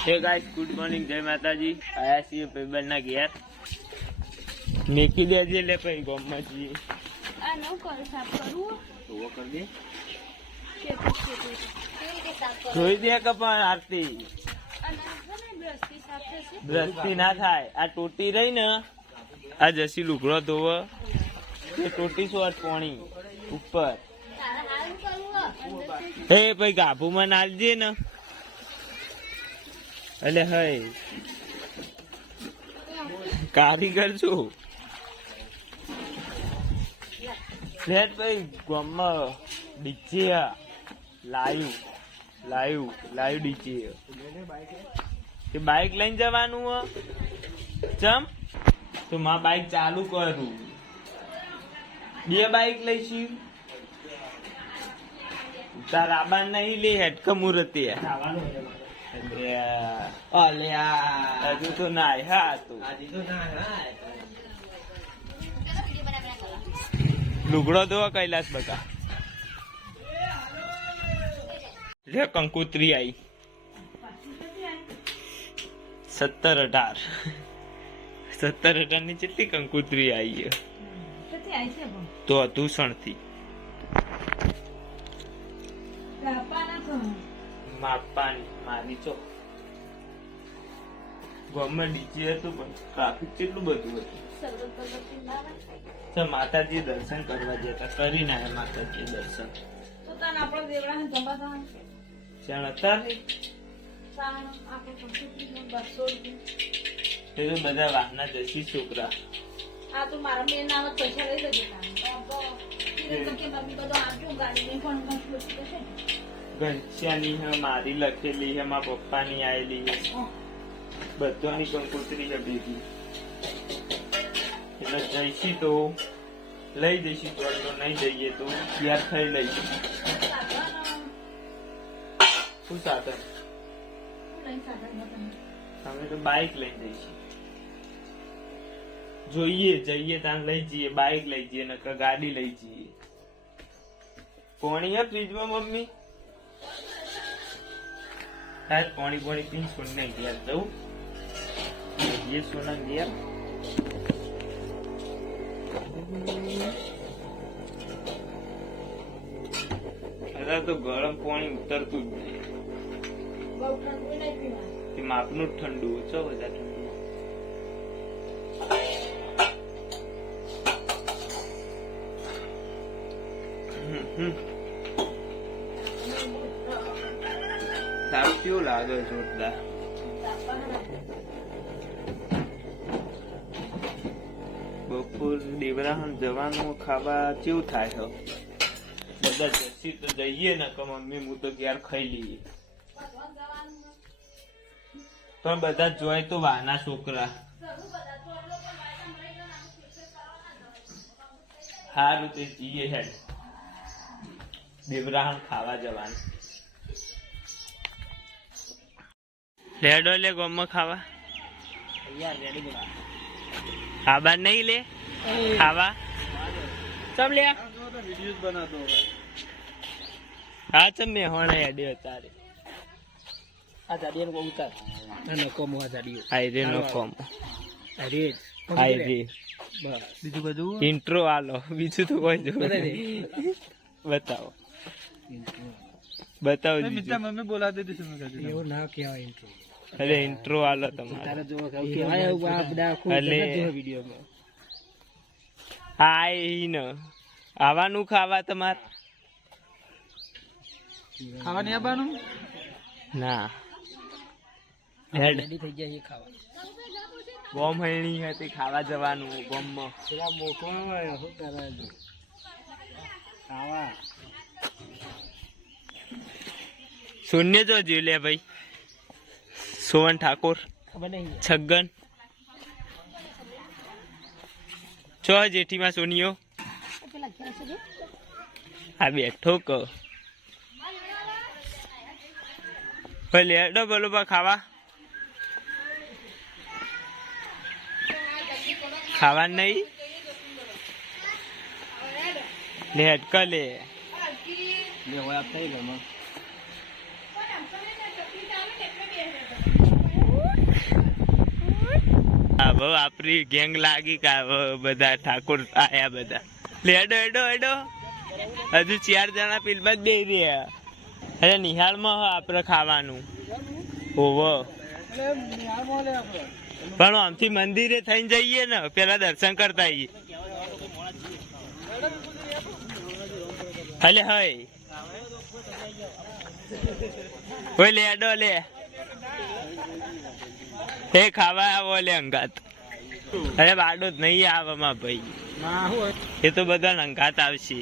Hey guys good morning जय माताजी आया છીએ ભાઈબંધના ઘેર મેકી દેજે લે પછી ગોમમાંથી આ નો કર સાફ કરું તો કર દે કે રીતે સાફ કરું જોઈ દે કે પણ આરતી અને બ્રશથી સાફ થશે બ્રશથી ના થાય આ ટોટી રહી ને આ જસી લુગડો ધોવ એ ટોટી સોટ પાણી ઉપર તારા હાલ કરું અંદર હે ભાઈ ગાભુમાં નાલજે ને એટલે હય કારીગર છું ફ્લેટ ભાઈ ગામમાં ડીજે લાઈવ ડીજે કે બાઈક લઈને જવાનું હો ચમ તો માં બાઈક ચાલુ કરું બે બાઈક લઈશું તાર આબાન નહીં લે હેટક મુરતે હજુ તો નાય હા તું લુગડો દો કૈલાસ બકા લે કંકુત્રી आई 17-18 ની કેટલી કંકુત્રી આવી તો દૂષણ થી માપાની મારી ચો ગવર્મેન્ટ ડીજે હતું પણ ટ્રાફિક કેટલું બધું હતું માતાજી દર્શન કરવા જતા કરી ના માતાજી દર્શન અત્યારે બધા વાહના જશી છોકરા આ તો મારા બેન નામ પૈસા લઈ લેજો ઘનશ્યાની હે મારી લખેલી હે મારા પપ્પાની આવેલી હે બધાની કંકોત્રી હે ભેગી એટલે જઈશી તો લઈ જઈશી તો નહીં જઈએ તો તૈયાર થઈ લઈશું શું સાધન અમે તો બાઈક લઈ જઈશું જોઈએ જઈએ ત્યાં લઈ જઈએ બાઈક લઈ જઈએ નકર ગાડી લઈ જઈએ પાણી હે ફ્રીજમાં મમ્મી आज पानी पानी पीन सुनने गया जाऊँ ये सोना गया अरे तो गरम पानी उतरતું જ નહીં કે માપનું ઠંડુ છો બધા ઠંડુ તાપ કેવું લાગે જોરદાર બપોર દેવરાહન જવાનું ખાવા કેવું થાય છે બધા જસી તો જઈએ ને કે મમ્મી હું તો ઘેર ખાઈ લઈએ પણ બધા જોઈ તો વાના છોકરા સારું તે જઈએ હેડ દેવરાહન ખાવા જવાનું લેડો લે ગોમમાં ખાવા ખાવા નહીં લે ખાવા ચમ લે હા ચમ મેં હોણે હેડે તારે આ જાડિયાનો બહુ ઉતાર ન કોમ આ જાડિયો આઈરે નો કોમ અરે આઈરે બસ બીજું બધું ઇન્ટ્રો આલો બીજું તો કોઈ જો બતાવો બતાવો મમ્મી બોલાતી હતી શું એવું ના કહેવાય ઇન્ટ્રો અરે ઇન્ટ્રો આલો તમારે તારે જો કહેવાય આ બધા ખૂબ વિડિયોમાં હાઈ ન આવવાનું ખાવા તમારે ખાવા નહીં આવવાનું ના હેડ થઈ ગયા એ ખાવા ગોમ હૈણી હતી ખાવા જવાનું ગોમમાં પેલા મોકો આવે શું કરે ખાવા શૂન્ય જો જોઈ લે ભાઈ સોવન ઠાકોર ખબર નહીં છગન છો જેઠીમાં સોનિયો આ બેઠો ક ભલે હેડો બોલો બા ખાવા ખાવા નહીં લે હેડકા લે હોય આપ થઈ ગયો હવે આપણી ગેંગ લાગી કે હવે બધા ઠાકોર આયા બધા. લે એડો એડો એડો હજુ 4 જણા પીલમાં જ બેસી રહ્યા. અરે નિહાળમાં આપણે ખાવાનું ઓવો પણ આમથી મંદિરે થઈને જઈએ ને પેલા દર્શન કરતા આવીએ. હલે હય ઓય લે એડો લે એ ખાવા આવો લે અંગાત. અરે બાડો જ નહીં આવવામાં ભાઈ, એ તો બધા અંગાત આવશે.